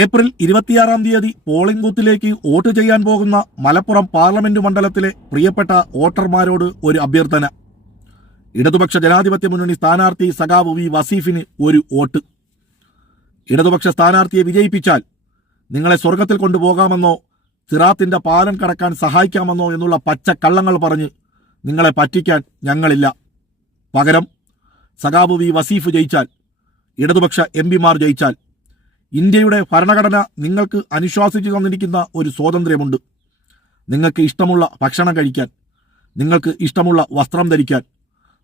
April ഇരുപത്തിയാറാം തീയതി polling ബൂത്തിലേക്ക് വോട്ട് ചെയ്യാൻ പോകുന്ന മലപ്പുറം പാർലമെന്റ് മണ്ഡലത്തിലെ പ്രിയപ്പെട്ട വോട്ടർമാരോട് ഒരു അഭ്യർത്ഥന. ഇടതുപക്ഷ ജനാധിപത്യ മുന്നണി സ്ഥാനാർത്ഥി സഖാവ് വി വസീഫിന് ഒരു വോട്ട്. ഇടതുപക്ഷ സ്ഥാനാർത്ഥിയെ വിജയിപ്പിച്ചാൽ നിങ്ങളെ സ്വർഗത്തിൽ കൊണ്ടുപോകാമെന്നോ സിറാത്തിന്റെ പാലം കടക്കാൻ സഹായിക്കാമെന്നോ എന്നുള്ള പച്ച കള്ളങ്ങൾ പറഞ്ഞ് നിങ്ങളെ പറ്റിക്കാൻ ഞങ്ങളില്ല. പകരം സഖാബ് വി വസീഫ് ജയിച്ചാൽ ഇടതുപക്ഷ എം പിമാർ ജയിച്ചാൽ ഇന്ത്യയുടെ ഭരണഘടന നിങ്ങൾക്ക് അനുശ്വാസിച്ചു തന്നിരിക്കുന്ന ഒരു സ്വാതന്ത്ര്യമുണ്ട്. നിങ്ങൾക്ക് ഇഷ്ടമുള്ള ഭക്ഷണം കഴിക്കാൻ നിങ്ങൾക്ക് ഇഷ്ടമുള്ള വസ്ത്രം ധരിക്കാൻ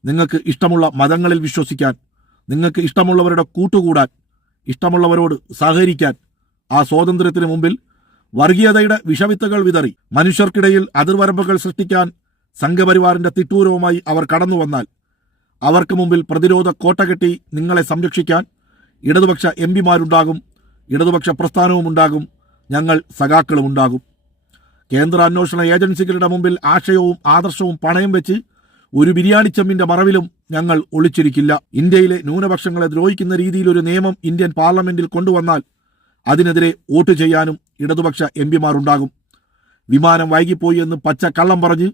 നിങ്ങൾക്ക് ഇഷ്ടമുള്ള മതങ്ങളിൽ വിശ്വസിക്കാൻ നിങ്ങൾക്ക് ഇഷ്ടമുള്ളവരുടെ കൂട്ടുകൂടാൻ ഇഷ്ടമുള്ളവരോട് സഹകരിക്കാൻ ആ സ്വാതന്ത്ര്യത്തിന് മുമ്പിൽ വർഗീയതയുടെ വിഷവിത്തുകൾ വിതറി മനുഷ്യർക്കിടയിൽ അതിർവരമ്പുകൾ സൃഷ്ടിക്കാൻ സംഘപരിവാറിന്റെ തിട്ടൂരവുമായി അവർ കടന്നു വന്നാൽ അവർക്ക് മുമ്പിൽ പ്രതിരോധ കോട്ട കെട്ടി നിങ്ങളെ സംരക്ഷിക്കാൻ ഇടതുപക്ഷ എം പിമാരുണ്ടാകും ഇടതുപക്ഷ പ്രസ്ഥാനവും ഉണ്ടാകും ഞങ്ങൾ സഖാക്കളും ഉണ്ടാകും. കേന്ദ്ര അന്വേഷണ ഏജൻസികളുടെ മുമ്പിൽ ആശയവും ആദർശവും പണയം വെച്ച് ഒരു ബിരിയാണി ചെമ്മിന്റെ മറവിലും ഞങ്ങൾ ഒളിച്ചിരിക്കില്ല. ഇന്ത്യയിലെ ന്യൂനപക്ഷങ്ങളെ ദ്രോഹിക്കുന്ന രീതിയിൽ ഒരു നിയമം ഇന്ത്യൻ പാർലമെന്റിൽ കൊണ്ടുവന്നാൽ അതിനെതിരെ വോട്ട് ചെയ്യാനും ഇടതുപക്ഷ എം പിമാരുണ്ടാകും വിമാനം വൈകിപ്പോയി എന്ന് പച്ച കള്ളം പറഞ്ഞ്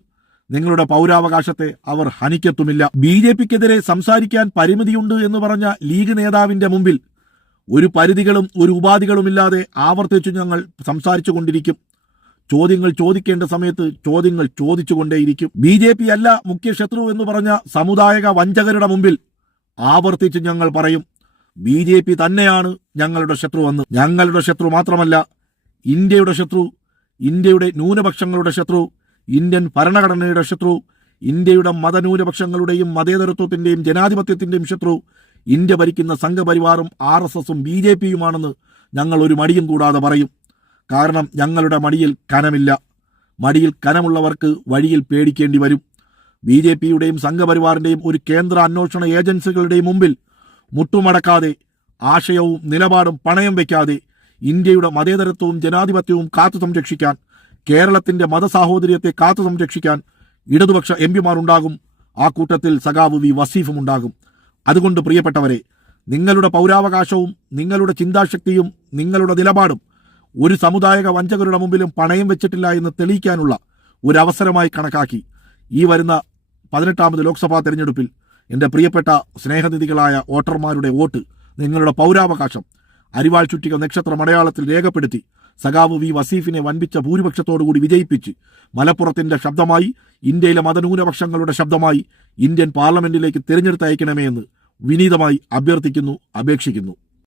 നിങ്ങളുടെ പൗരാവകാശത്തെ അവർ ഹനിക്കത്തുമില്ല. ബി ജെ പിക്കെതിരെ സംസാരിക്കാൻ പരിമിതിയുണ്ട് എന്ന് പറഞ്ഞ ലീഗ് നേതാവിന്റെ മുമ്പിൽ ഒരു പരിധികളും ഒരു ഉപാധികളുമില്ലാതെ ആവർത്തിച്ചു ഞങ്ങൾ സംസാരിച്ചു കൊണ്ടിരിക്കും. ചോദ്യങ്ങൾ ചോദിക്കേണ്ട സമയത്ത് ചോദ്യങ്ങൾ ചോദിച്ചുകൊണ്ടേയിരിക്കും. ബി ജെ പി അല്ല മുഖ്യ ശത്രു എന്ന് പറഞ്ഞ സമുദായക വഞ്ചകരുടെ മുമ്പിൽ ആവർത്തിച്ച് ഞങ്ങൾ പറയും ബി ജെ പി തന്നെയാണ് ഞങ്ങളുടെ ശത്രു എന്ന് ഞങ്ങളുടെ ശത്രു മാത്രമല്ല ഇന്ത്യയുടെ ശത്രു ഇന്ത്യയുടെ ന്യൂനപക്ഷങ്ങളുടെ ശത്രു ഇന്ത്യൻ ഭരണഘടനയുടെ ശത്രു ഇന്ത്യയുടെ മതന്യൂനപക്ഷങ്ങളുടെയും മതേതരത്വത്തിന്റെയും ജനാധിപത്യത്തിന്റെയും ശത്രു ഇന്ത്യ ഭരിക്കുന്ന സംഘപരിവാറും ആർ എസ് എസും ബി ജെ പിയുമാണെന്ന് ഞങ്ങൾ ഒരു മടിയും കൂടാതെ പറയും. കാരണം ഞങ്ങളുടെ മടിയിൽ കനമില്ല. മടിയിൽ കനമുള്ളവർക്ക് വഴിയിൽ പേടിക്കേണ്ടി വരും. ബി ജെ പിയുടെയും സംഘപരിവാറിന്റെയും ഒരു കേന്ദ്ര അന്വേഷണ ഏജൻസികളുടെയും മുമ്പിൽ മുട്ടുമടക്കാതെ ആശയവും നിലപാടും പണയം വയ്ക്കാതെ ഇന്ത്യയുടെ മതേതരത്വവും ജനാധിപത്യവും കാത്തു സംരക്ഷിക്കാൻ കേരളത്തിന്റെ മതസാഹോദര്യത്തെ കാത്തു സംരക്ഷിക്കാൻ ഇടതുപക്ഷ എം പിമാരുണ്ടാകും ആ കൂട്ടത്തിൽ സഖാവ് വി വസീഫും ഉണ്ടാകും. അതുകൊണ്ട് പ്രിയപ്പെട്ടവരെ നിങ്ങളുടെ പൗരാവകാശവും നിങ്ങളുടെ ചിന്താശക്തിയും നിങ്ങളുടെ നിലപാടും ഒരു സമുദായക വഞ്ചകരുടെ മുമ്പിലും പണയം വെച്ചിട്ടില്ല എന്ന് തെളിയിക്കാനുള്ള ഒരു അവസരമായി കണക്കാക്കി ഈ വരുന്ന പതിനെട്ടാമത് ലോക്സഭാ തെരഞ്ഞെടുപ്പിൽ എന്റെ പ്രിയപ്പെട്ട സ്നേഹനിധികളായ വോട്ടർമാരുടെ വോട്ട് നിങ്ങളുടെ പൗരാവകാശം അരിവാൾ ചുറ്റിക നക്ഷത്ര മലയാളത്തിൽ രേഖപ്പെടുത്തി സഖാവ് വി വസീഫിനെ വൻപിച്ച ഭൂരിപക്ഷത്തോടുകൂടി വിജയിപ്പിച്ച് മലപ്പുറത്തിന്റെ ശബ്ദമായി ഇന്ത്യയിലെ മതന്യൂനപക്ഷങ്ങളുടെ ശബ്ദമായി ഇന്ത്യൻ പാർലമെന്റിലേക്ക് തിരഞ്ഞെടുത്തയക്കണമേ എന്ന് വിനീതമായി അഭ്യർത്ഥിക്കുന്നു അപേക്ഷിക്കുന്നു.